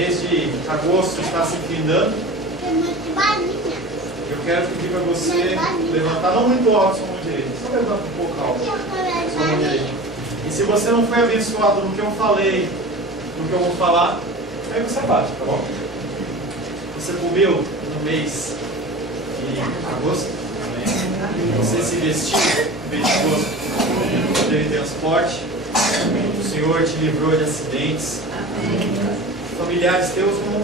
mês de agosto está se findando. Eu quero pedir para você levantar, não muito alto sua mão direita, só levanta um pouco alto sua mão direita. E se você não foi abençoado no que eu falei, no que eu vou falar, aí você bate, tá bom? Você comeu no mês de agosto, você se vestiu no mês de agosto, teve transporte, o Senhor te livrou de acidentes. Familiares teus não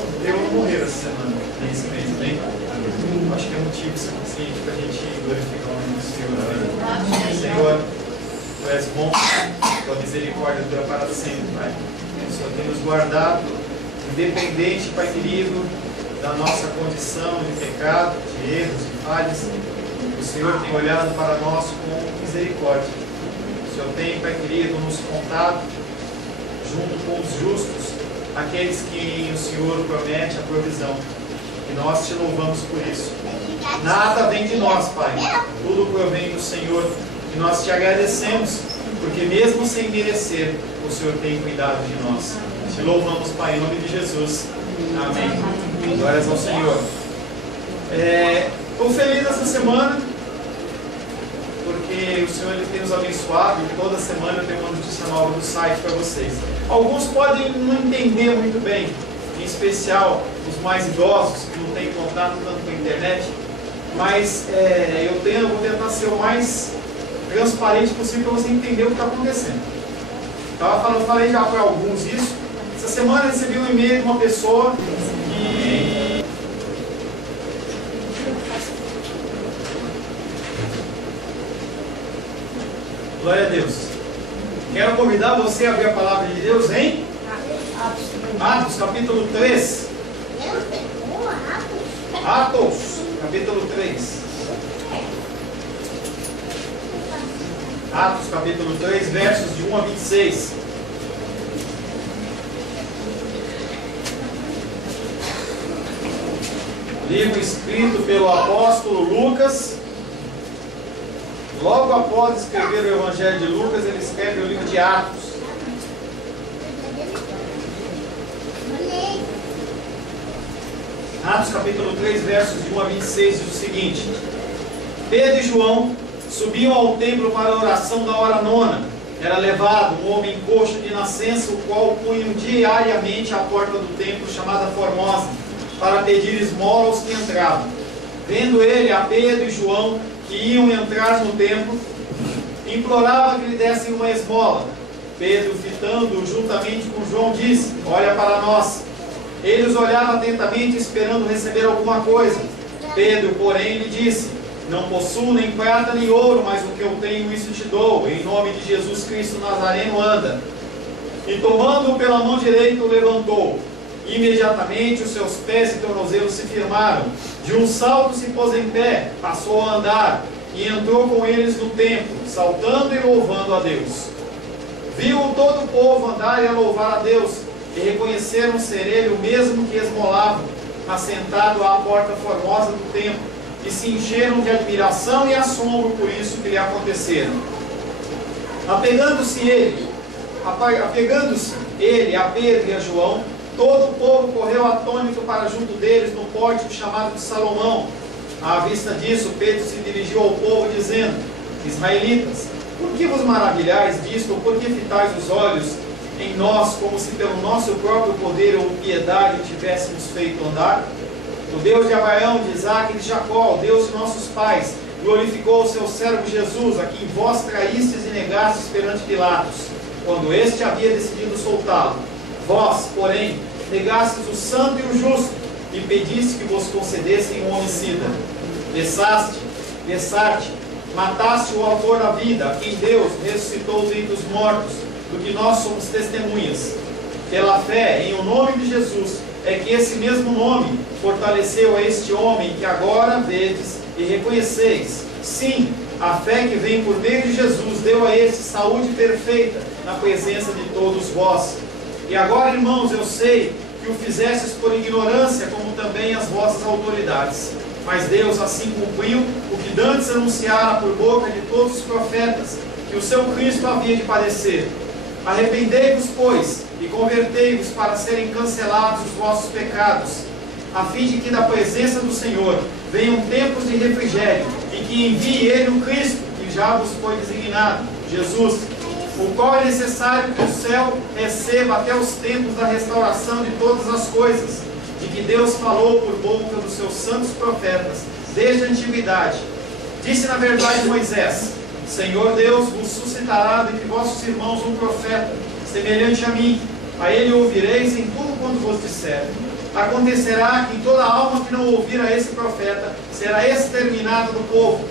morreram essa semana, nesse mês, bem? Acho que é motivo suficiente para a gente glorificar o nome do Senhor. Senhor, Tu és bom, Tua misericórdia dura para sempre, Pai. O Senhor tem nos guardado, independente, Pai querido, da nossa condição de pecado, de erros, de falhas. O Senhor tem olhado para nós com misericórdia. O Senhor tem, Pai querido, nos contado, junto com os justos, aqueles que o Senhor promete a provisão. E nós te louvamos por isso. Nada vem de nós, Pai. Tudo provém do Senhor. E nós te agradecemos, porque mesmo sem merecer, o Senhor tem cuidado de nós. Te louvamos, Pai, em nome de Jesus. Amém. Glórias ao Senhor. Estou feliz essa semana, porque o Senhor ele tem nos abençoado e toda semana eu tenho uma notícia nova do site para vocês. Alguns podem não entender muito bem, em especial os mais idosos que não têm contato tanto com a internet, mas eu vou tentar ser o mais transparente possível para você entender o que está acontecendo. Eu falei já para alguns isso. Essa semana eu recebi um e-mail de uma pessoa que... Glória a Deus. Quero convidar você a abrir a palavra de Deus em Atos, capítulo 3. Atos, capítulo 3. Atos, capítulo 3, versos de 1 a 26. Livro escrito pelo apóstolo Lucas. Logo após escrever o Evangelho de Lucas, ele escreve o livro de Atos. Atos capítulo 3, versos de 1 a 26, diz o seguinte: Pedro e João subiam ao templo para a oração da hora nona. Era levado um homem coxo de nascença, o qual punham diariamente à porta do templo, chamada Formosa, para pedir esmola aos que entravam. Vendo ele a Pedro e João, que iam entrar no templo, implorava que lhe dessem uma esmola. Pedro, fitando-o juntamente com João, disse: Olha para nós. Ele os olhava atentamente, esperando receber alguma coisa. Pedro, porém, lhe disse: Não possuo nem prata nem ouro, mas o que eu tenho, isso te dou. Em nome de Jesus Cristo Nazareno, anda. E tomando-o pela mão direita, o levantou. Imediatamente os seus pés e tornozelos se firmaram. De um salto se pôs em pé, passou a andar, e entrou com eles no templo, saltando e louvando a Deus. Viu todo o povo andar e a louvar a Deus, e reconheceram ser ele o mesmo que esmolava, assentado à porta formosa do templo, e se encheram de admiração e assombro por isso que lhe aconteceram. Apegando-se ele a Pedro e a João, todo o povo correu atônito para junto deles no pórtico chamado de Salomão. À vista disso, Pedro se dirigiu ao povo dizendo: Israelitas, por que vos maravilhais disto, ou por que fitais os olhos em nós, como se pelo nosso próprio poder ou piedade tivéssemos feito andar? O Deus de Abraão, de Isaque e de Jacó, o Deus de nossos pais, glorificou o seu servo Jesus, a quem vós traístes e negastes perante Pilatos, quando este havia decidido soltá-lo. Vós, porém, negastes o santo e o justo, e pediste que vos concedessem um homicida. Vessaste, mataste o autor da vida, a quem Deus ressuscitou dentre os mortos, do que nós somos testemunhas. Pela fé em o nome de Jesus, é que esse mesmo nome fortaleceu a este homem que agora vedes e reconheceis. Sim, a fé que vem por meio de Jesus deu a este saúde perfeita na presença de todos vós. E agora, irmãos, eu sei que o fizestes por ignorância, como também as vossas autoridades. Mas Deus assim cumpriu o que dantes anunciara por boca de todos os profetas, que o seu Cristo havia de padecer. Arrependei-vos, pois, e e convertei-vos para serem cancelados os vossos pecados, a fim de que da presença do Senhor venham tempos de refrigério, e que envie Ele o Cristo, que já vos foi designado, Jesus, o qual é necessário que o céu receba até os tempos da restauração de todas as coisas, de que Deus falou por boca dos seus santos profetas, desde a antiguidade. Disse na verdade Moisés: Senhor Deus vos suscitará dentre vossos irmãos um profeta, semelhante a mim. A ele ouvireis em tudo quanto vos disser. Acontecerá que toda alma que não ouvir a esse profeta será exterminada do povo.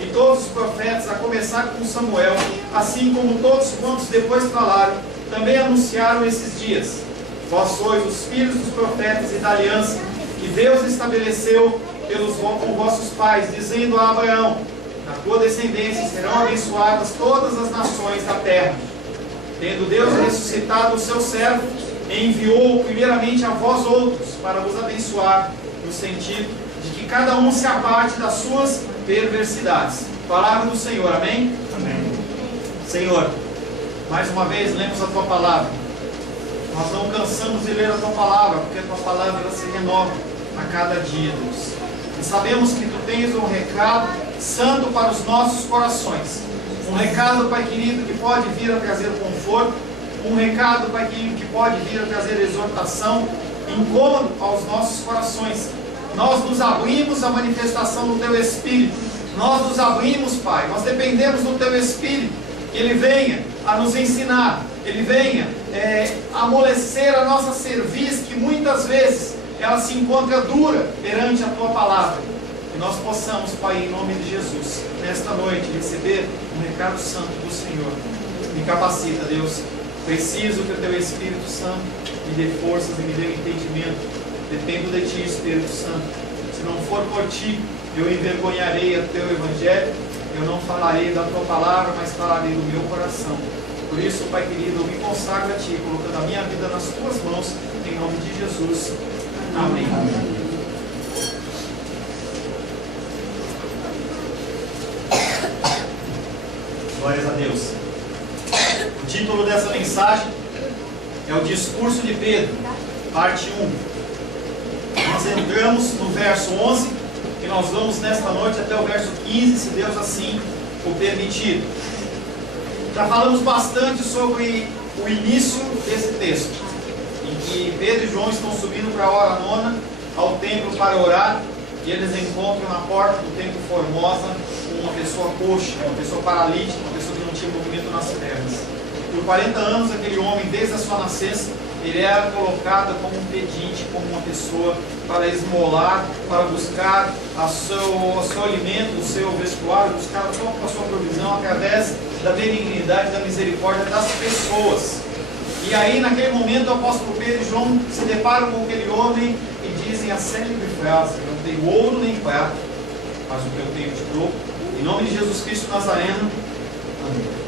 E todos os profetas, a começar com Samuel, assim como todos quantos depois falaram, também anunciaram esses dias. Vós sois os filhos dos profetas e da aliança que Deus estabeleceu com vossos pais, dizendo a Abraão: na tua descendência serão abençoadas todas as nações da terra. Tendo Deus ressuscitado o seu servo, enviou-o primeiramente a vós outros, para vos abençoar, no sentido de que cada um se aparte das suas perversidades. Palavra do Senhor, amém? Amém. Senhor, mais uma vez lemos a tua palavra. Nós não cansamos de ler a tua palavra, porque a tua palavra ela se renova a cada dia, Deus. E sabemos que tu tens um recado santo para os nossos corações. Um recado, Pai querido, que pode vir a trazer conforto. Um recado, Pai querido, que pode vir a trazer exortação, incômodo aos nossos corações. Nós nos abrimos à manifestação do Teu Espírito. Nós nos abrimos, Pai. Nós dependemos do Teu Espírito. Que Ele venha a nos ensinar. Ele venha amolecer a nossa cerviz, que muitas vezes ela se encontra dura perante a Tua palavra. Que nós possamos, Pai, em nome de Jesus, nesta noite, receber um recado santo do Senhor. Me capacita, Deus. Preciso que o Teu Espírito Santo me dê forças e me dê entendimento. Dependo de Ti, Espírito Santo. Se não for por Ti, eu envergonharei o Teu Evangelho. Eu não falarei da Tua palavra, mas falarei do meu coração. Por isso, Pai querido, eu me consagro a Ti, colocando a minha vida nas Tuas mãos, em nome de Jesus. Amém. Amém. Glórias a Deus. O título dessa mensagem é o Discurso de Pedro, parte 1. Nós entramos no verso 11 e nós vamos nesta noite até o verso 15, se Deus assim o permitir. Já falamos bastante sobre o início desse texto, em que Pedro e João estão subindo para a hora nona ao templo para orar, e eles encontram na porta do templo Formosa uma pessoa coxa, uma pessoa paralítica, uma pessoa que não tinha movimento nas pernas. Por 40 anos, aquele homem, desde a sua nascença, ele era colocado como um pedinte, como uma pessoa para esmolar, para buscar o seu alimento, o seu vestuário, buscar a sua provisão através da benignidade e da misericórdia das pessoas. E aí, naquele momento, o apóstolo Pedro e João se deparam com aquele homem e dizem a célebre frase: não tenho ouro nem prata, mas o que eu tenho te dou. Em nome de Jesus Cristo Nazareno, amém.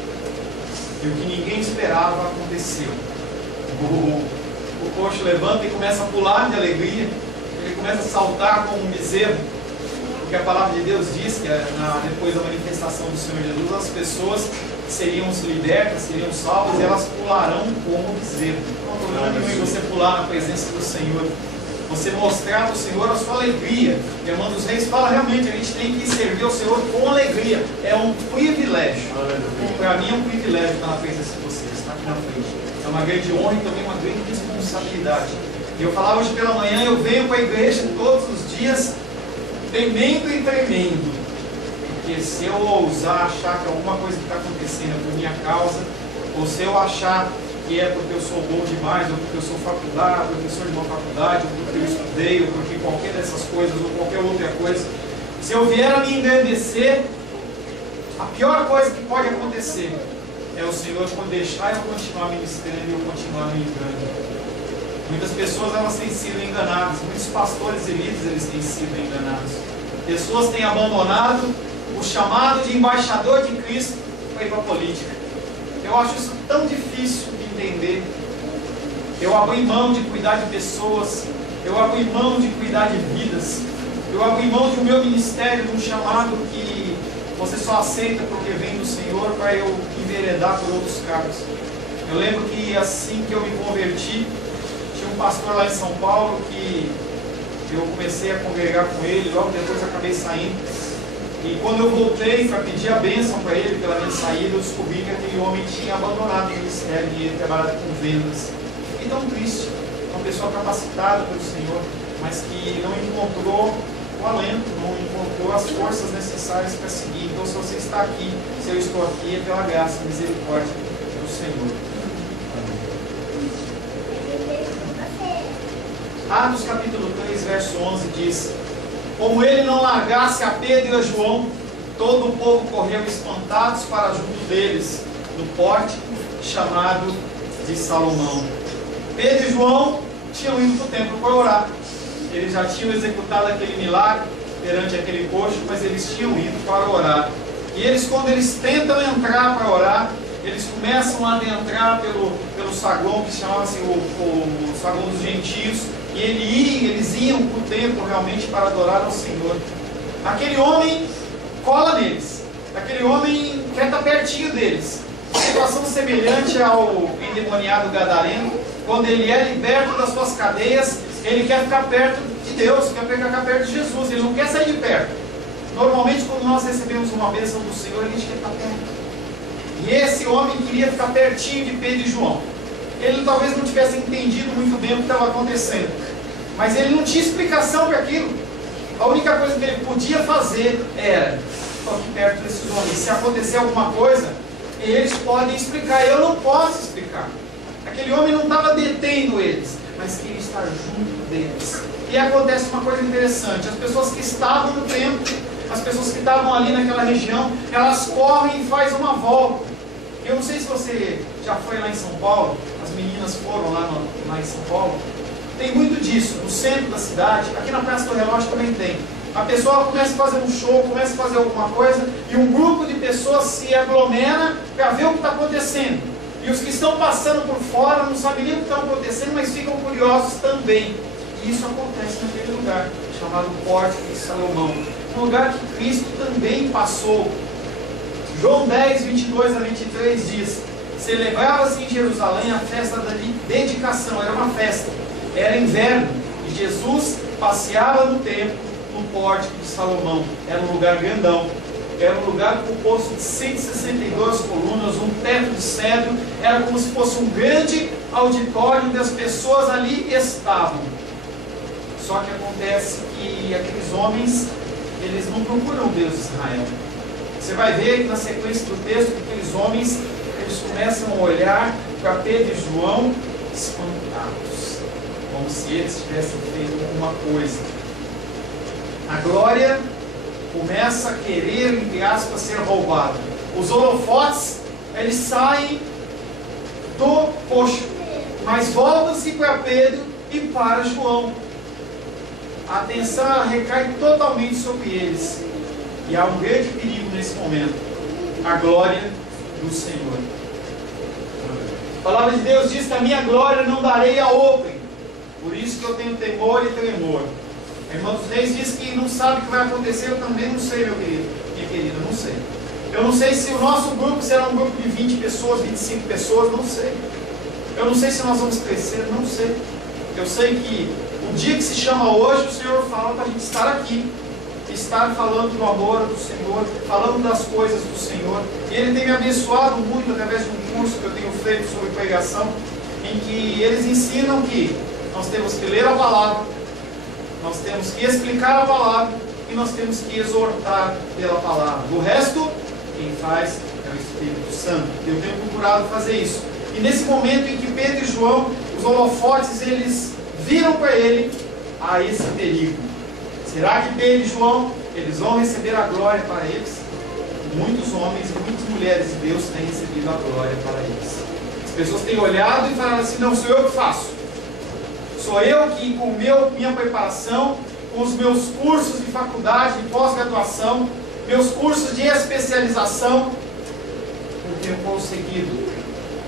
E o que ninguém esperava aconteceu. O coxo levanta e começa a pular de alegria. Ele começa a saltar como um bezerro. Porque a palavra de Deus diz que depois da manifestação do Senhor Jesus, as pessoas seriam libertas, seriam salvas, e elas pularão como bezerro. Não há problema nenhum em você pular na presença do Senhor. Você mostrar ao Senhor a sua alegria. E a Irmã dos Reis fala: realmente, a gente tem que servir ao Senhor com alegria. É um privilégio. Para mim é um privilégio estar na presença de vocês, estar aqui na frente. É uma grande honra e também uma grande responsabilidade. E eu falava hoje pela manhã, eu venho para a igreja todos os dias temendo e tremendo. Porque se eu ousar achar que alguma coisa que está acontecendo é por minha causa, ou se eu achar que é porque eu sou bom demais, ou porque eu sou professor de uma faculdade, ou porque eu estudei, ou porque qualquer dessas coisas, ou qualquer outra coisa, se eu vier a me engrandecer, a pior coisa que pode acontecer é o Senhor deixar eu continuar ministrando e eu continuar ministrando. Muitas pessoas elas têm sido enganadas, muitos pastores e líderes eles têm sido enganados. Pessoas têm abandonado o chamado de embaixador de Cristo para ir para a política. Eu acho isso tão difícil de entender. Eu abri mão de cuidar de pessoas, eu abri mão de cuidar de vidas, eu abri mão do meu ministério, de um chamado que você só aceita porque vem do Senhor, para eu enveredar por outros cargos. Eu lembro que assim que eu me converti, tinha um pastor lá em São Paulo que eu comecei a congregar com ele, logo depois acabei saindo. E quando eu voltei para pedir a bênção para ele pela minha saída, eu descobri que aquele homem tinha abandonado o ministério e ele trabalhava com vendas. Fiquei tão triste, uma pessoa capacitada pelo Senhor, mas que não encontrou o alento, não encontrou as forças necessárias para seguir. Então, se você está aqui, se eu estou aqui, é pela graça e misericórdia do Senhor. Atos capítulo 3, verso 11 diz: como ele não largasse a Pedro e a João, todo o povo correu espantados para junto deles, no pórtico chamado de Salomão. Pedro e João tinham ido para o templo para orar. Eles já tinham executado aquele milagre perante aquele coxo, mas eles tinham ido para orar. E eles, quando eles tentam entrar para orar, eles começam a adentrar pelo saguão, que chamava-se o saguão dos gentios, e eles iam para o templo realmente para adorar ao Senhor. Aquele homem cola neles, aquele homem quer estar pertinho deles. Situação semelhante ao endemoniado gadareno, quando ele é liberto das suas cadeias, ele quer ficar perto de Deus, quer ficar perto de Jesus, ele não quer sair de perto. Normalmente, quando nós recebemos uma bênção do Senhor, a gente quer ficar perto. E esse homem queria ficar pertinho de Pedro e João. Ele talvez não tivesse entendido muito bem o que estava acontecendo, mas ele não tinha explicação para aquilo. A única coisa que ele podia fazer era ficar aqui perto desses homens. Se acontecer alguma coisa, eles podem explicar. Eu não posso explicar. Aquele homem não estava detendo eles, mas queria estar junto deles. E acontece uma coisa interessante: as pessoas que estavam no templo, as pessoas que estavam ali naquela região, elas correm e fazem uma volta. Eu não sei se você já foi lá em São Paulo, as meninas foram lá em São Paulo. Tem muito disso, no centro da cidade, aqui na Praça do Relógio também tem. A pessoa começa a fazer um show, começa a fazer alguma coisa, e um grupo de pessoas se aglomera para ver o que está acontecendo. E os que estão passando por fora não sabem nem o que está acontecendo, mas ficam curiosos também. E isso acontece naquele lugar, chamado Pórtico de Salomão. Um lugar que Cristo também passou. João 10, 22 a 23 diz: celebrava-se em Jerusalém a festa da dedicação, era uma festa, era inverno, e Jesus passeava no templo, no Pórtico de Salomão. Era um lugar grandão, era um lugar composto de 162 colunas, um teto de cedro, era como se fosse um grande auditório onde as pessoas ali estavam. Só que acontece que aqueles homens, eles não procuram Deus de Israel. Você vai ver que na sequência do texto, que aqueles homens, eles começam a olhar para Pedro e João espantados, como se eles tivessem feito alguma coisa. A glória começa a querer, entre aspas, ser roubada. Os holofotes, eles saem do coxo, mas voltam-se para Pedro e para João. A atenção recai totalmente sobre eles. E há um grande perigo nesse momento: a glória do Senhor. A palavra de Deus diz que a minha glória não darei a outrem, por isso que eu tenho temor e tremor. A irmã dos Reis diz que não sabe o que vai acontecer. Eu também não sei, meu querido, minha querida, não sei. Eu não sei se o nosso grupo será um grupo de 20 pessoas, 25 pessoas, não sei. Eu não sei se nós vamos crescer, não sei. Eu sei que o dia que se chama hoje, o Senhor fala para a gente estar aqui, estar falando do amor do Senhor, falando das coisas do Senhor. E Ele tem me abençoado muito através de um curso que eu tenho feito sobre pregação, em que eles ensinam que nós temos que ler a palavra, nós temos que explicar a palavra e nós temos que exortar pela palavra. O resto, quem faz é o Espírito Santo. Eu tenho procurado fazer isso. E nesse momento em que Pedro e João, os holofotes, eles viram para ele, há esse perigo. Será que Pedro e João, eles vão receber a glória para eles? Muitos homens e muitas mulheres de Deus têm recebido a glória para eles. As pessoas têm olhado e falado assim: não, sou eu que faço. Sou eu que, com minha preparação, com os meus cursos de faculdade, de pós-graduação, meus cursos de especialização, eu tenho conseguido.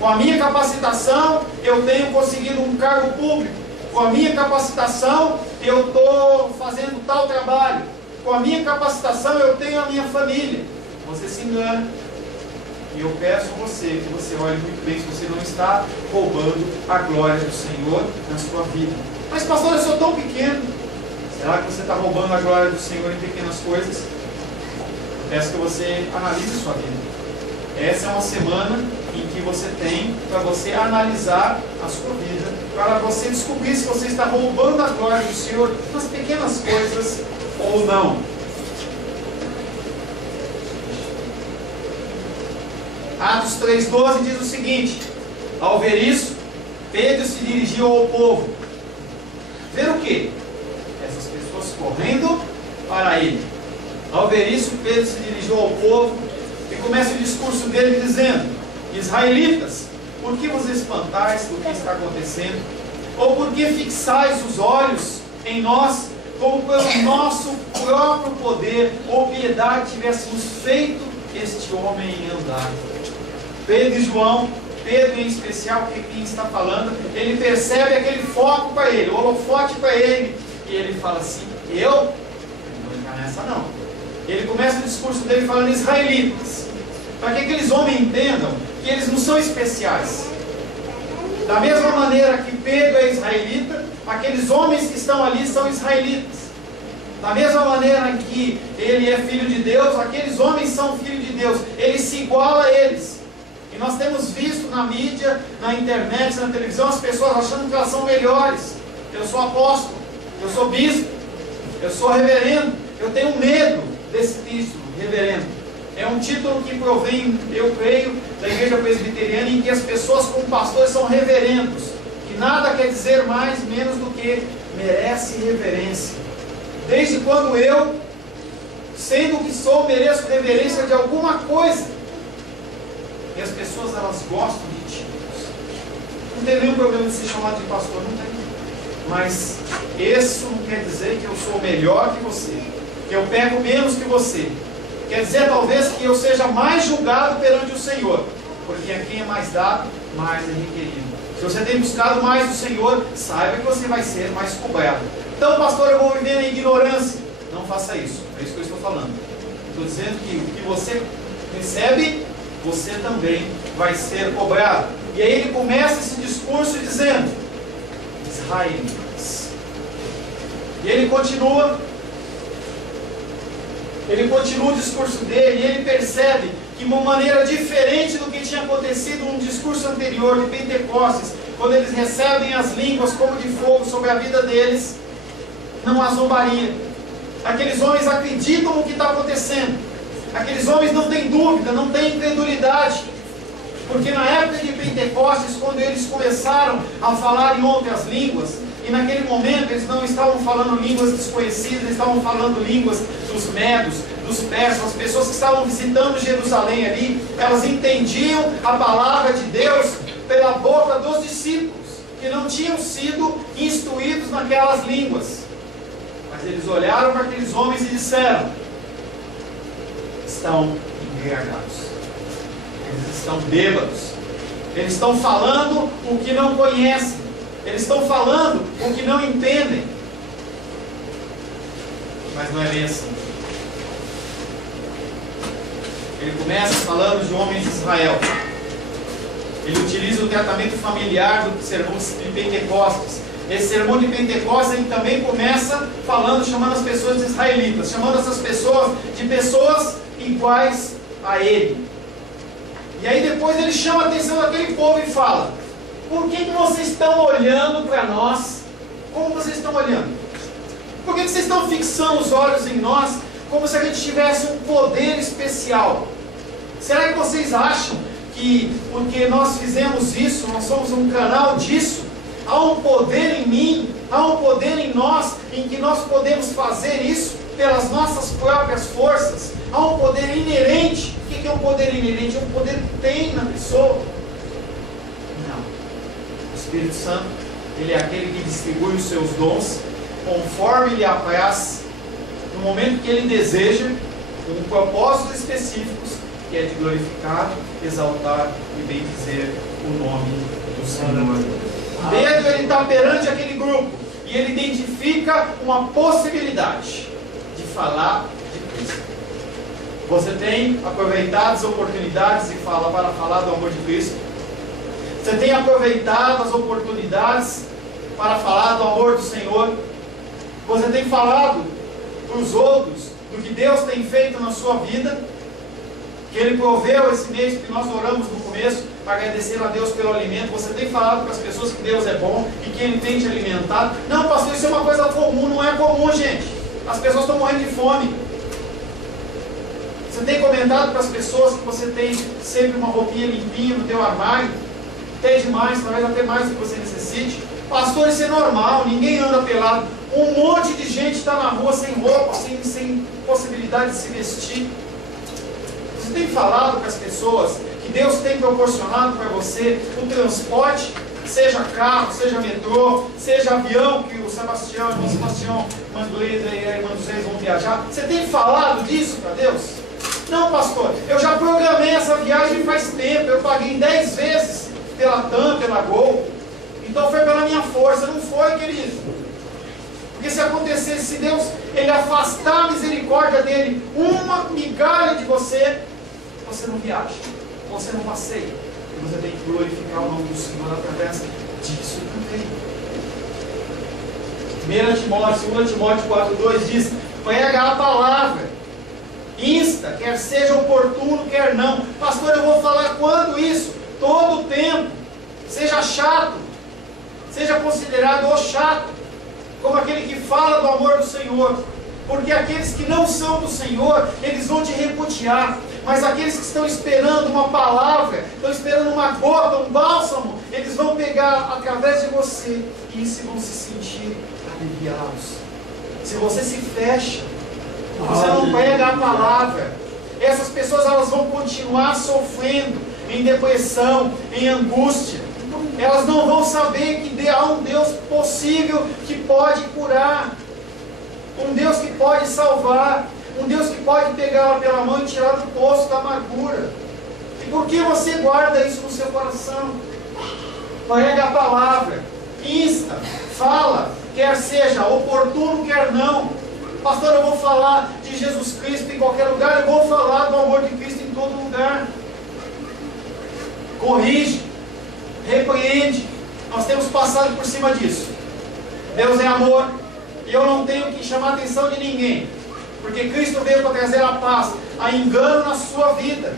Com a minha capacitação, eu tenho conseguido um cargo público. Com a minha capacitação, eu estou fazendo tal trabalho. Com a minha capacitação, eu tenho a minha família. Você se engana. E eu peço a você que você olhe muito bem se você não está roubando a glória do Senhor na sua vida. Mas pastor, eu sou tão pequeno. Será que você está roubando a glória do Senhor em pequenas coisas? Peço que você analise a sua vida. Essa é uma semana em que você tem para você analisar a sua vida, para você descobrir se você está roubando a glória do Senhor nas pequenas coisas ou não. Atos 3,12 diz o seguinte: ao ver isso, Pedro se dirigiu ao povo. Ver o quê? Essas pessoas correndo para ele. Ao ver isso, Pedro se dirigiu ao povo e começa o discurso dele dizendo: israelitas, por que vos espantais do que está acontecendo? Ou por que fixais os olhos em nós, como pelo nosso próprio poder ou piedade tivéssemos feito este homem andar? Pedro e João, Pedro em especial, que quem está falando, ele percebe aquele foco para ele, o holofote para ele, e ele fala assim: eu não vou entrar nessa não. Ele começa o discurso dele falando: israelitas, para que aqueles homens entendam que eles não são especiais. Da mesma maneira que Pedro é israelita, aqueles homens que estão ali são israelitas. Da mesma maneira que ele é filho de Deus, aqueles homens são filhos de Deus. Ele se iguala a eles. E nós temos visto na mídia, na internet, na televisão, as pessoas achando que elas são melhores. Eu sou apóstolo, eu sou bispo, eu sou reverendo. Eu tenho medo desse título, reverendo. É um título que provém, eu creio, da igreja presbiteriana, em que as pessoas como pastores são reverendos. Que nada quer dizer mais, menos do que merece reverência. Desde quando eu, sendo o que sou, mereço reverência de alguma coisa. E as pessoas, elas gostam de títulos. Não tem nenhum problema de ser chamado de pastor, não tem. Mas isso não quer dizer que eu sou melhor que você, que eu pego menos que você. Quer dizer talvez que eu seja mais julgado perante o Senhor, porque a quem é mais dado, mais é requerido. Se você tem buscado mais do Senhor, saiba que você vai ser mais cobrado. Então, pastor, eu vou viver na ignorância. Não faça isso, é isso que eu estou falando. Estou dizendo que o que você recebe, você também vai ser cobrado. E aí ele começa esse discurso dizendo: israelitas. E ele continua o discurso dele, e ele percebe que de uma maneira diferente do que tinha acontecido no discurso anterior de Pentecostes, quando eles recebem as línguas como de fogo sobre a vida deles, não há zombaria. Aqueles homens acreditam no que está acontecendo. Aqueles homens não têm dúvida, não têm incredulidade. Porque na época de Pentecostes, quando eles começaram a falar em outras línguas, e naquele momento eles não estavam falando línguas desconhecidas, eles estavam falando línguas dos medos, dos persas. As pessoas que estavam visitando Jerusalém ali, elas entendiam a palavra de Deus pela boca dos discípulos, que não tinham sido instruídos naquelas línguas. Mas eles olharam para aqueles homens e disseram: estão embriagados, eles estão bêbados, eles estão falando o que não conhecem, eles estão falando o que não entendem. Mas não é bem assim. Ele começa falando de homens de Israel. Ele utiliza o tratamento familiar do sermão de Pentecostes. Esse sermão de Pentecostes ele também começa falando, chamando as pessoas de israelitas, chamando essas pessoas de pessoas iguais a ele. E aí depois ele chama a atenção daquele povo e fala: por que vocês estão olhando para nós? Como vocês estão olhando? Por que vocês estão fixando os olhos em nós como se a gente tivesse um poder especial? Será que vocês acham que porque nós fizemos isso, nós somos um canal disso, há um poder em mim, há um poder em nós, em que nós podemos fazer isso pelas nossas próprias forças? Há um poder inerente. O que é um poder inerente? É um poder que tem na pessoa. Não. O Espírito Santo, ele é aquele que distribui os seus dons conforme lhe apraz, no momento que ele deseja, com propósitos específicos, que é de glorificar, exaltar e bendizer o nome do Senhor. Pedro, ele está perante aquele grupo e ele identifica uma possibilidade de falar de Cristo. Você tem aproveitado as oportunidades para falar do amor de Cristo? Você tem aproveitado as oportunidades para falar do amor do Senhor? Você tem falado para os outros do que Deus tem feito na sua vida? Que Ele proveu esse mês que nós oramos no começo, para agradecer a Deus pelo alimento. Você tem falado para as pessoas que Deus é bom e que Ele tem te alimentado? Não, pastor, isso é uma coisa comum. Não é comum, gente. As pessoas estão morrendo de fome. Você tem comentado para as pessoas que você tem sempre uma roupinha limpinha no teu armário? Tem demais, talvez até mais do que você necessite. Pastor, isso é normal, ninguém anda pelado. Um monte de gente está na rua sem roupa, sem possibilidade de se vestir. Você tem falado para as pessoas que Deus tem proporcionado para você o transporte, seja carro, seja metrô, seja avião, que o Sebastião e o Sebastião Manduíza e a irmã dos Reis vão viajar? Você tem falado disso para Deus? Não, pastor, eu já programei essa viagem faz tempo, eu paguei 10 vezes pela TAM, pela Gol, então foi pela minha força. Não foi, querido. Porque se acontecesse, se Deus Ele afastar a misericórdia dEle, uma migalha de você, você não viaja, você não passeia, e você tem que glorificar o nome do Senhor através disso também. 2 Timóteo 4,2 diz: prega a palavra, insta, quer seja oportuno, quer não. Pastor, eu vou falar quando isso? Todo o tempo. Seja chato, seja considerado o chato, como aquele que fala do amor do Senhor. Porque aqueles que não são do Senhor, eles vão te repudiar. Mas aqueles que estão esperando uma palavra, estão esperando uma gota, um bálsamo, eles vão pegar através de você e isso vão se sentir aliviados. Se você se fecha, você não pega a palavra, essas pessoas elas vão continuar sofrendo em depressão, em angústia. Elas não vão saber que há um Deus possível que pode curar, um Deus que pode salvar, um Deus que pode pegá-la pela mão e tirar do poço da amargura. E por que você guarda isso no seu coração? Prega a palavra, insta, fala, quer seja oportuno, quer não. Pastor, eu vou falar de Jesus Cristo em qualquer lugar, eu vou falar do amor de Cristo em todo lugar. Corrige, repreende. Nós temos passado por cima disso. Deus é amor e eu não tenho que chamar a atenção de ninguém, porque Cristo veio para trazer a paz, a engano na sua vida.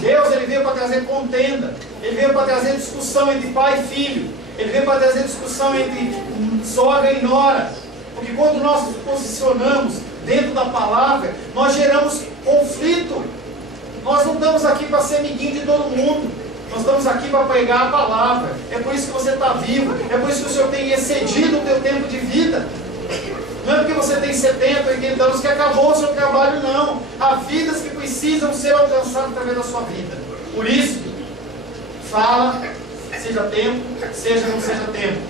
Deus ele veio para trazer contenda, Ele veio para trazer discussão entre pai e filho, Ele veio para trazer discussão entre sogra e nora. Porque quando nós nos posicionamos dentro da palavra, nós geramos conflito. Nós não estamos aqui para ser amiguinho de todo mundo. Nós estamos aqui para pregar a palavra. É por isso que você está vivo. É por isso que o Senhor tem excedido o teu tempo de vida. Não é porque você tem 70, 80 anos que acabou o seu trabalho, não. Há vidas que precisam ser alcançadas através da sua vida. Por isso, fala, seja tempo, seja não seja tempo.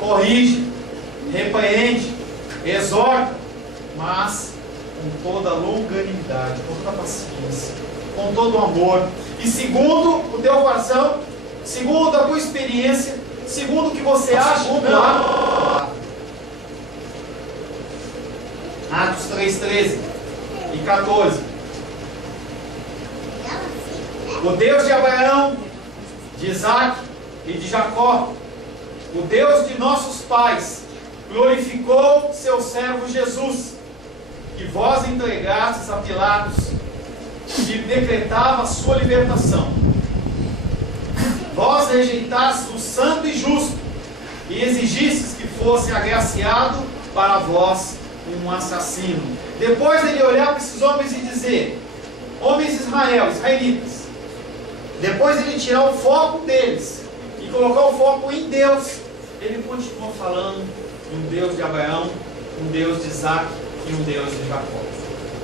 Corrige, repreende, exorta, mas com toda a longanimidade, com toda a paciência, com todo o amor. E segundo o teu coração, segundo a tua experiência, segundo o que você acha, Atos 3:13 e 14. O Deus de Abraão, de Isaac e de Jacó, o Deus de nossos pais, glorificou seu servo Jesus, que vós entregastes a Pilatos, que decretava a sua libertação. Vós rejeitastes o santo e justo, e exigistes que fosse agraciado para vós um assassino. Depois ele olhar para esses homens e dizer: homens de Israel, israelitas. Depois ele tirar o foco deles e colocar o foco em Deus, ele continua falando de um Deus de Abraão, um Deus de Isaac e um Deus de Jacó.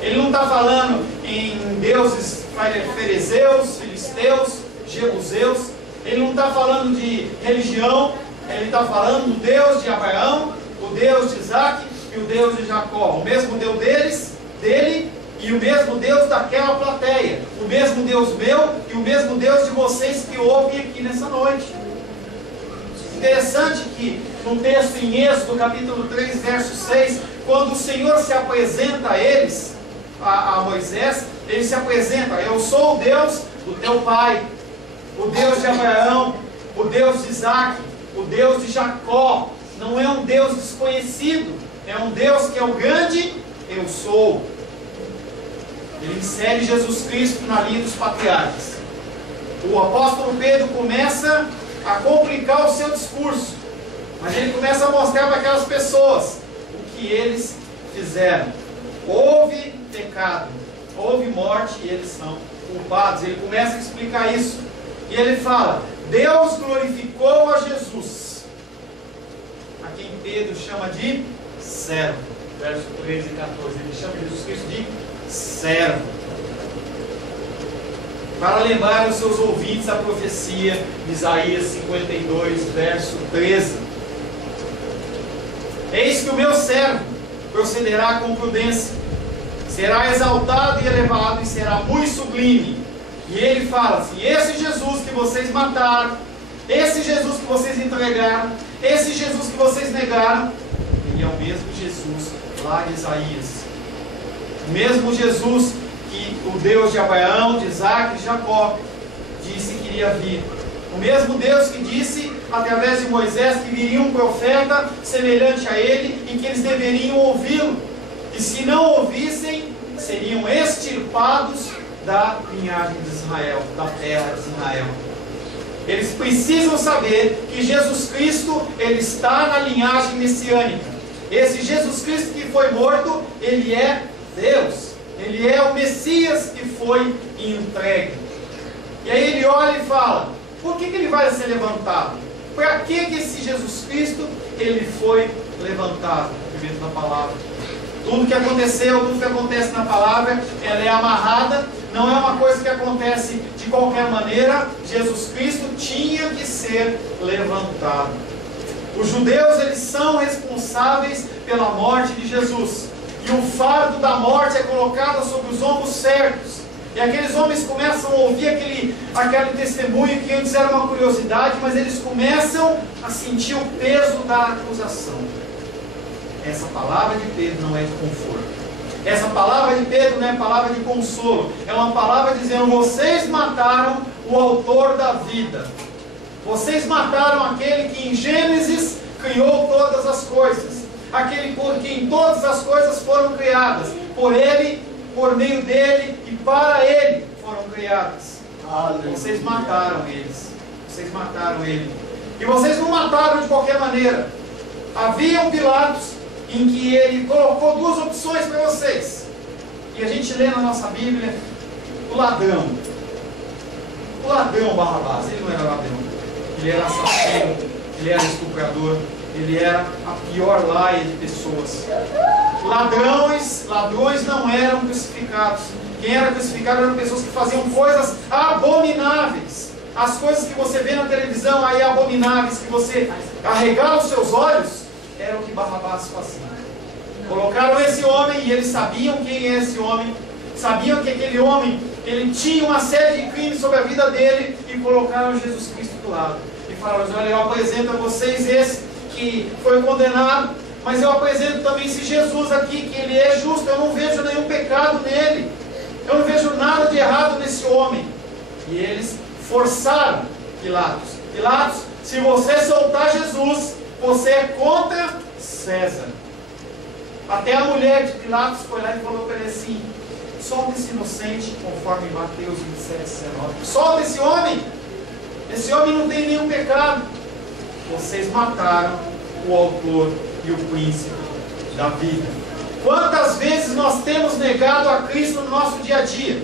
Ele não está falando em deuses fariseus, filisteus, jebuseus. Ele não está falando de religião. Ele está falando do Deus de Abraão, o Deus de Isaac e o Deus de Jacó. O mesmo Deus dele e o mesmo Deus daquela plateia. O mesmo Deus meu e o mesmo Deus de vocês que ouvem aqui nessa noite. Interessante que no texto em Êxodo capítulo 3, verso 6, quando o Senhor se apresenta a eles, a Moisés, ele se apresenta: eu sou o Deus do teu pai, o Deus de Abraão, o Deus de Isaac, o Deus de Jacó. Não é um Deus desconhecido, é um Deus que é o grande eu sou. Ele insere Jesus Cristo na linha dos patriarcas. O apóstolo Pedro começa a complicar o seu discurso, mas ele começa a mostrar para aquelas pessoas o que eles fizeram. Houve pecado, houve morte e eles são culpados. Ele começa a explicar isso. E ele fala: Deus glorificou a Jesus, a quem Pedro chama de servo. Verso 13 e 14, ele chama Jesus Cristo de servo, para lembrar os seus ouvintes a profecia de Isaías 52, verso 13. Eis que o meu servo procederá com prudência, será exaltado e elevado, e será muito sublime. E ele fala assim: esse Jesus que vocês mataram, esse Jesus que vocês entregaram, esse Jesus que vocês negaram, ele é o mesmo Jesus lá de Isaías. O mesmo Jesus que o Deus de Abraão, de Isaac e de Jacó disse que iria vir. O mesmo Deus que disse através de Moisés que viria um profeta semelhante a ele e que eles deveriam ouvi-lo. E se não ouvissem, seriam extirpados da linhagem de Israel, da terra de Israel. Eles precisam saber que Jesus Cristo, ele está na linhagem messiânica. Esse Jesus Cristo que foi morto, ele é Deus. Ele é o Messias que foi entregue. E aí ele olha e fala: por que ele vai ser levantado? Para que esse Jesus Cristo ele foi levantado? Primeiro na palavra. Tudo que aconteceu, tudo que acontece na palavra, ela é amarrada. Não é uma coisa que acontece de qualquer maneira. Jesus Cristo tinha que ser levantado. Os judeus, eles são responsáveis pela morte de Jesus. E o fardo da morte é colocado sobre os ombros certos. E aqueles homens começam a ouvir aquele testemunho que antes era uma curiosidade, mas eles começam a sentir o peso da acusação. Essa palavra de Pedro não é de conforto. Essa palavra de Pedro não é palavra de consolo. É uma palavra dizendo: vocês mataram o autor da vida. Vocês mataram aquele que em Gênesis criou todas as coisas. Aquele por quem todas as coisas foram criadas. Por ele, por meio dele e para ele foram criadas. Vocês mataram eles. Vocês mataram ele. E vocês não mataram de qualquer maneira. Havia um Pilatos em que ele colocou duas opções para vocês. E a gente lê na nossa Bíblia: o ladrão. O ladrão Barrabás, ele não era ladrão. Ele era assassino, ele era estuprador, ele era a pior laia de pessoas. Ladrões não eram crucificados. Quem era crucificado eram pessoas que faziam coisas abomináveis. As coisas que você vê na televisão aí abomináveis, que você arregala os seus olhos, era o que Barrabás fazia. Colocaram esse homem e eles sabiam quem é esse homem, sabiam que aquele homem ele tinha uma série de crimes sobre a vida dele, e colocaram Jesus Cristo do lado e falaram: olha, eu apresento a vocês esse que foi condenado, mas eu apresento também esse Jesus aqui, que ele é justo. Eu não vejo nenhum pecado nele, eu não vejo nada de errado nesse homem. E eles forçaram Pilatos: Pilatos, se você soltar Jesus, você é contra César. Até a mulher de Pilatos foi lá e falou para ele assim: solta esse inocente, conforme Mateus 27, 19. Solta esse homem. Esse homem não tem nenhum pecado. Vocês mataram o autor e o príncipe da vida. Quantas vezes nós temos negado a Cristo no nosso dia a dia?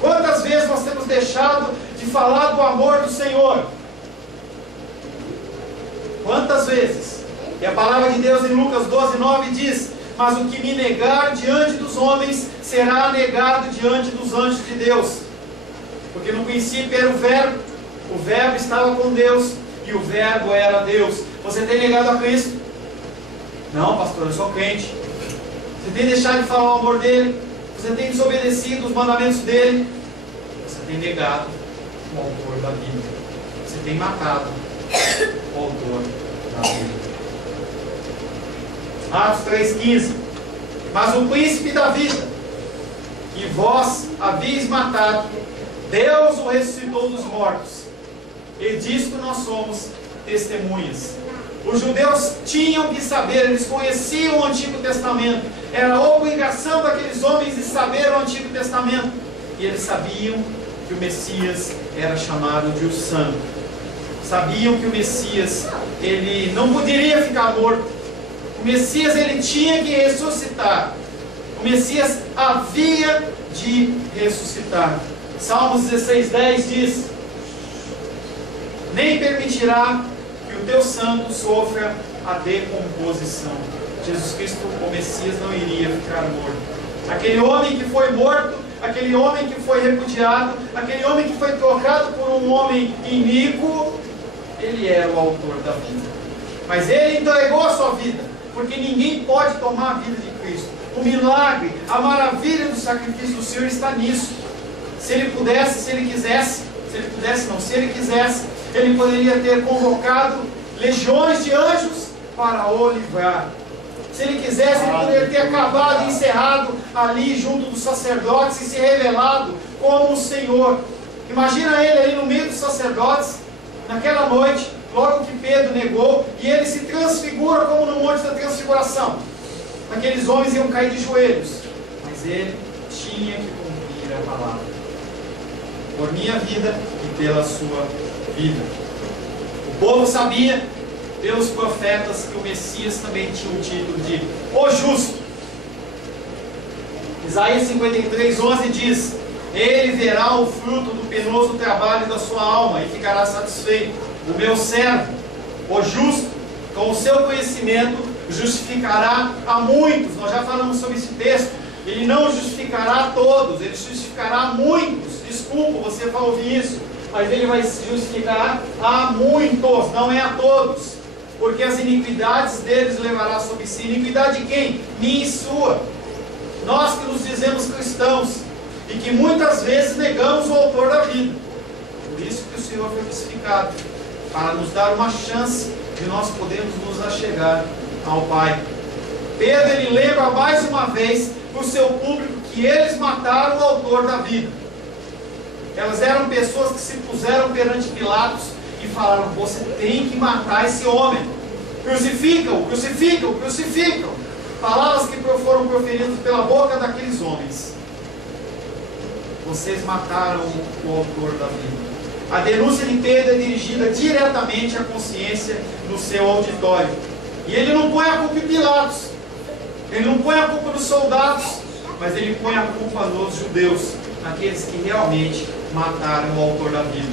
Quantas vezes nós temos deixado de falar do amor do Senhor? Quantas vezes? E a palavra de Deus em Lucas 12, 9 diz: mas o que me negar diante dos homens será negado diante dos anjos de Deus. Porque no princípio era o verbo estava com Deus, e o verbo era Deus. Você tem negado a Cristo? Não, pastor, eu sou crente. Você tem deixado de falar o amor dele? Você tem desobedecido os mandamentos dele? Você tem negado o autor da vida. Você tem matado o autor da vida. Atos 3,15. Mas o príncipe da vida, que vós havíeis matado, Deus o ressuscitou dos mortos, e disto nós somos testemunhas. Os judeus tinham que saber, eles conheciam o Antigo Testamento, era a obrigação daqueles homens de saber o Antigo Testamento, e eles sabiam que o Messias era chamado de o Santo, sabiam que o Messias, ele não poderia ficar morto, o Messias, ele tinha que ressuscitar, o Messias havia de ressuscitar. Salmos 16:10 diz: nem permitirá que o teu santo sofra a decomposição. Jesus Cristo, o Messias, não iria ficar morto. Aquele homem que foi morto, aquele homem que foi repudiado, aquele homem que foi trocado por um homem iníquo, ele era o autor da vida. Mas ele entregou a sua vida, porque ninguém pode tomar a vida de Cristo. O milagre, a maravilha do sacrifício do Senhor está nisso. Se ele pudesse, se ele quisesse, se ele quisesse, ele poderia ter convocado legiões de anjos para o livrar. Se ele quisesse, ele poderia ter acabado e encerrado ali junto dos sacerdotes e se revelado como o Senhor. Imagina ele ali no meio dos sacerdotes, naquela noite, logo que Pedro negou, e ele se transfigura como no Monte da Transfiguração. Aqueles homens iam cair de joelhos, mas ele tinha que cumprir a palavra, por minha vida e pela sua vida. O povo sabia, pelos profetas, que o Messias também tinha o título de o Justo. Isaías 53:11 diz: ele verá o fruto do penoso trabalho da sua alma e ficará satisfeito. O meu servo, o justo, com o seu conhecimento, justificará a muitos. Nós já falamos sobre esse texto. Ele não justificará a todos, ele justificará a muitos. Desculpa, você vai ouvir isso, mas ele vai justificar a muitos, não é a todos, porque as iniquidades deles levará sobre si. Iniquidade de quem? Minha e sua. Nós que nos dizemos cristãos e que muitas vezes negamos o autor da vida. Por isso que o Senhor foi crucificado, para nos dar uma chance de nós podermos nos achegar ao Pai. Pedro, ele lembra mais uma vez para o seu público que eles mataram o autor da vida. Elas eram pessoas que se puseram perante Pilatos e falaram: você tem que matar esse homem, crucificam, crucificam, crucificam. Palavras que foram proferidas pela boca daqueles homens. Vocês mataram o autor da vida. A denúncia de Pedro é dirigida diretamente à consciência no seu auditório. E ele não põe a culpa em Pilatos, ele não põe a culpa nos soldados, mas ele põe a culpa nos judeus, naqueles que realmente mataram o autor da vida.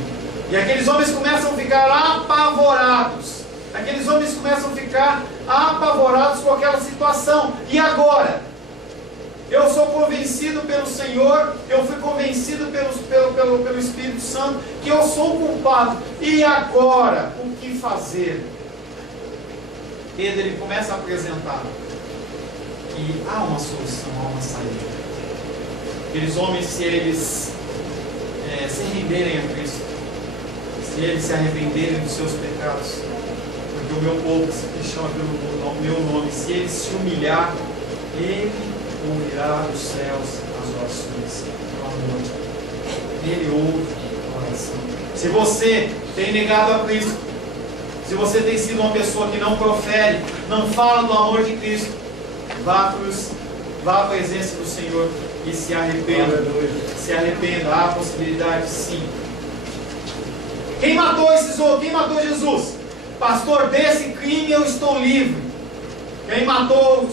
E aqueles homens começam a ficar apavorados. Aqueles homens começam a ficar apavorados com aquela situação. E agora? Eu sou convencido pelo Senhor, eu fui convencido pelo Espírito Santo que eu sou culpado. E agora? O que fazer? Pedro, ele começa a apresentar que há uma solução, há uma saída. Aqueles homens, se eles se renderem a Cristo, se eles se arrependerem dos seus pecados, porque o meu povo se chama pelo meu nome, se eles se humilhar, Ele ouvirá dos céus as orações do amor. Ele ouve a oração. Se você tem negado a Cristo, se você tem sido uma pessoa que não profere, não fala do amor de Cristo, vá à presença do Senhor e se arrependa. Se arrependa. Há a possibilidade, sim. Quem matou Jesus? Pastor, desse crime eu estou livre. Quem matou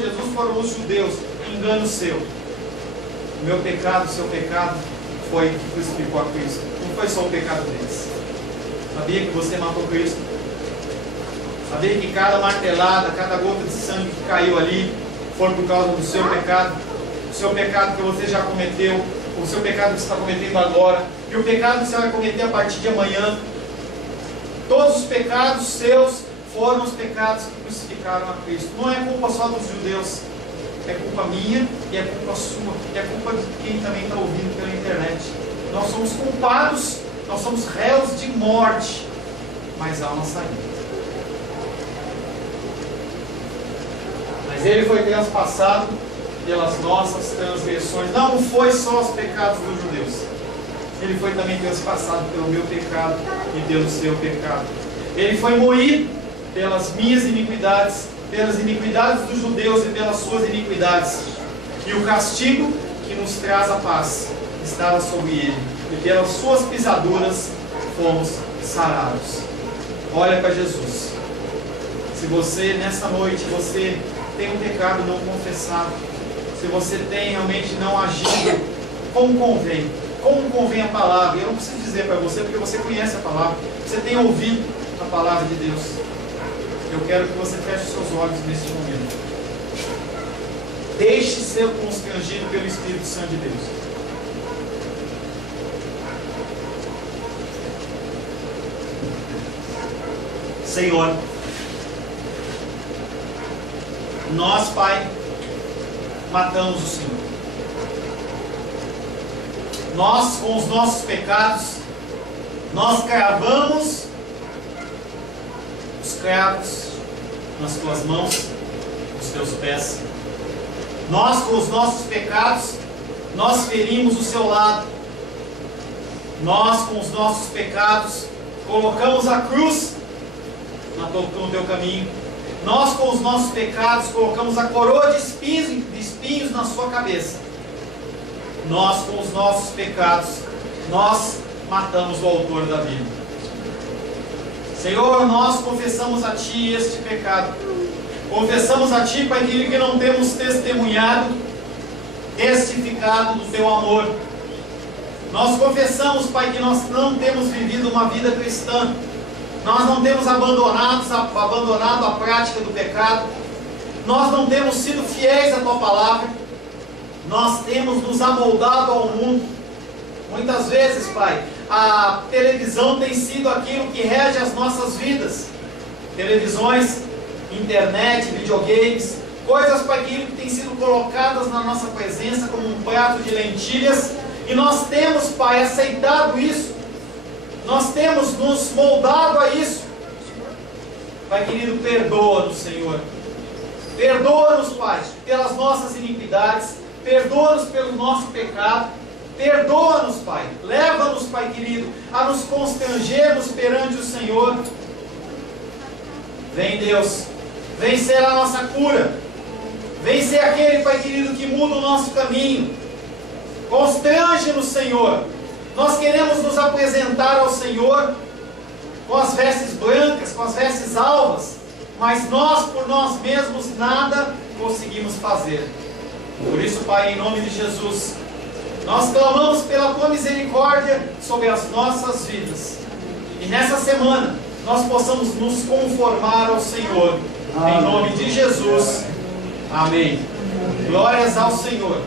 Jesus foram os judeus. Engano seu. O meu pecado, o seu pecado foi que crucificou a Cristo. Não foi só o pecado deles. Sabia que você matou Cristo? Sabia que cada martelada, cada gota de sangue que caiu ali foi por causa do seu pecado? O seu pecado que você já cometeu, o seu pecado que você está cometendo agora, e o pecado que você vai cometer a partir de amanhã. Todos os pecados seus foram os pecados que crucificaram a Cristo. Não é culpa só dos judeus, é culpa minha e é culpa sua, e é culpa de quem também está ouvindo pela internet. Nós somos culpados, nós somos réus de morte, mas há uma saída. Mas ele foi transpassado, pelas nossas transgressões. Não foi só os pecados dos judeus. Ele foi também transpassado pelo meu pecado e pelo seu pecado. Ele foi moído pelas minhas iniquidades, pelas iniquidades dos judeus e pelas suas iniquidades. E o castigo que nos traz a paz estava sobre ele. E pelas suas pisaduras fomos sarados. Olha para Jesus. Se você, nessa noite, você tem um pecado não confessado, se você tem realmente não agido como convém a palavra, eu não preciso dizer para você, porque você conhece a palavra, você tem ouvido a palavra de Deus. Eu quero que você feche os seus olhos neste momento. Deixe ser constrangido pelo Espírito Santo de Deus. Senhor, nós, Pai, matamos o Senhor. Nós, com os nossos pecados, nós cravamos os cravos nas tuas mãos, nos teus pés. Nós, com os nossos pecados, nós ferimos o seu lado. Nós, com os nossos pecados, colocamos a cruz no teu caminho. Nós, com os nossos pecados, colocamos a coroa de espinhos na sua cabeça. Nós, com os nossos pecados, nós matamos o autor da vida. Senhor, nós confessamos a Ti este pecado. Confessamos a Ti, Pai querido, que não temos testemunhado, testificado do Teu amor. Nós confessamos, Pai, que nós não temos vivido uma vida cristã. Nós não temos abandonado a prática do pecado. Nós não temos sido fiéis à Tua palavra. Nós temos nos amoldado ao mundo. Muitas vezes, Pai, a televisão tem sido aquilo que rege as nossas vidas. Televisões, internet, videogames, coisas, Pai, que têm sido colocadas na nossa presença como um prato de lentilhas. E nós temos, Pai, aceitado isso. Nós temos nos moldado a isso. Pai querido, perdoa-nos, Senhor. Perdoa-nos, Pai, pelas nossas iniquidades. Perdoa-nos pelo nosso pecado. Perdoa-nos, Pai. Leva-nos, Pai querido, a nos constrangermos perante o Senhor. Vem, Deus. Vem ser a nossa cura. Vem ser aquele, Pai querido, que muda o nosso caminho. Constrange-nos, Senhor. Nós queremos nos apresentar ao Senhor com as vestes brancas, com as vestes alvas, mas nós, por nós mesmos, nada conseguimos fazer. Por isso, Pai, em nome de Jesus, nós clamamos pela Tua misericórdia sobre as nossas vidas. E nessa semana, nós possamos nos conformar ao Senhor. Amém. Em nome de Jesus. Amém. Glórias ao Senhor.